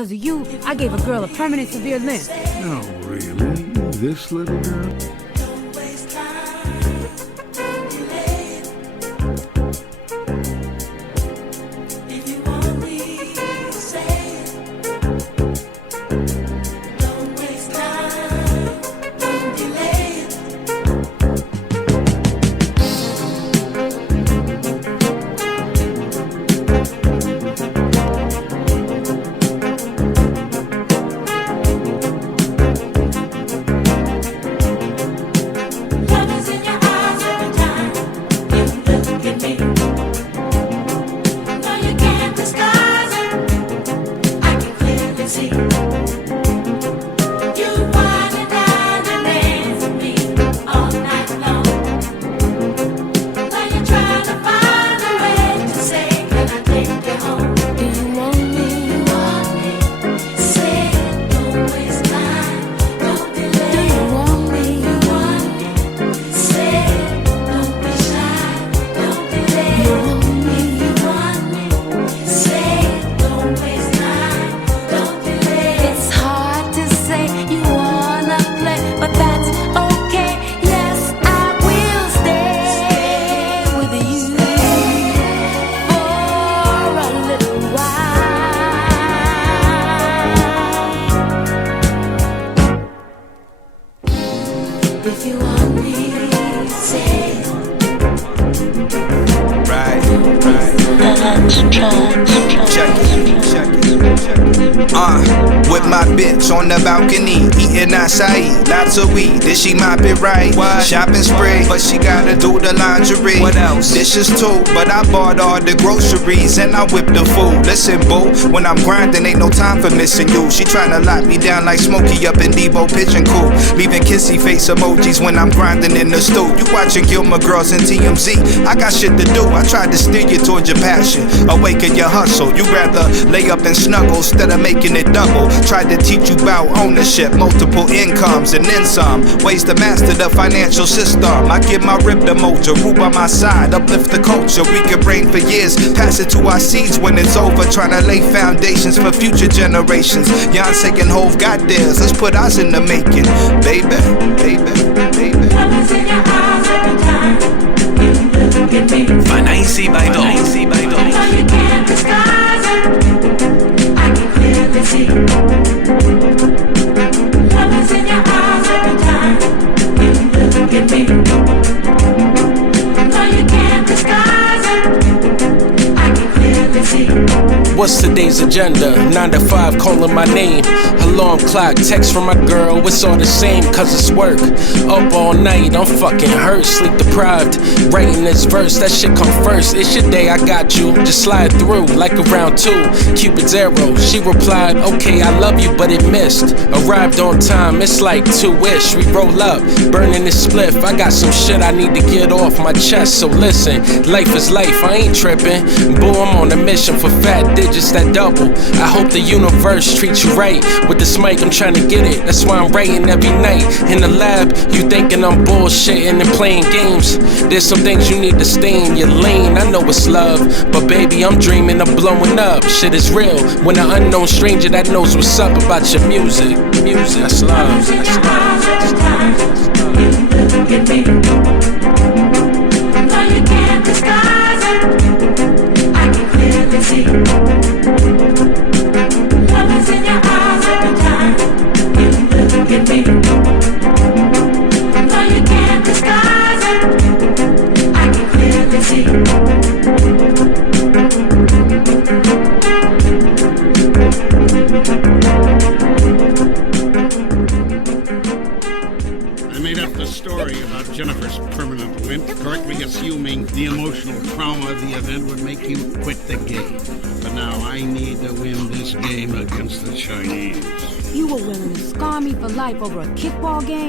'cause of you, I gave a girl a permanent severe limp. No, really? This little girl? If you want me, say it. Right. Check it. With my bitch on the balcony, eating acai, lots of weed. Did she mop it right? What? Shopping spree, but she gotta do the lingerie. What else? Dishes too, but I bought all the groceries and I whipped the food. Listen, boo, when I'm grinding, ain't no time for missing you. She tryna lock me down like Smokey up in Debo pitching cool, leaving kissy face emojis when I'm grinding in the stew. You watching Gilmore Girls and TMZ? I got shit to do. I tried to steer you towards your passion, awaken your hustle. You rather lay up and snuggle instead of making it double. Tried to teach you about ownership, multiple incomes, and then some ways to master the financial system. I give my rip the mojo, root by my side, uplift the culture. We can brain for years, pass it to our seeds when it's over. Trying to lay foundations for future generations. Beyonce and Hov got theirs, let's put ours in the making. Baby. Colors in your eyes every time you look at me. Vanaisi Baido. No, you can't disguise it. I can clearly see. Colors in your eyes every time you look at me. No, you can't disguise it. I can clearly see. What's today's agenda? 9 to 5 calling my name. Alarm clock, text from my girl, it's all the same cause it's work. Up all night, I'm fucking hurt, sleep deprived. Writing this verse, that shit come first. It's your day, I got you, just slide through like a round 2. Cupid's arrow, she replied, okay, I love you, but it missed. Arrived on time, it's like 2-ish. We roll up, burning this spliff. I got some shit I need to get off my chest, so listen. Life is life, I ain't tripping. Boo, I'm on a mission for fat digits that double. I hope the universe treats you right. With this mic, I'm trying to get it. That's why I'm writing every night. In the lab, you thinking I'm bullshitting and playing games. There's some things you need to stay in your lane. I know it's love, but baby, I'm dreaming of blowing up. Shit is real when an unknown stranger that knows what's up about your music. That's love. That's love. You look at me. No, you can't disguise it. I can clearly see. Colors in your eyes every time you look at me. No, you can't disguise it. I can clearly see. I made up the story about Jennifer's permanent limp, correctly assuming the emotional trauma of the event would make you quit the game. But now I need to win this game against the Chinese. You were willing to scar me for life over a kickball game?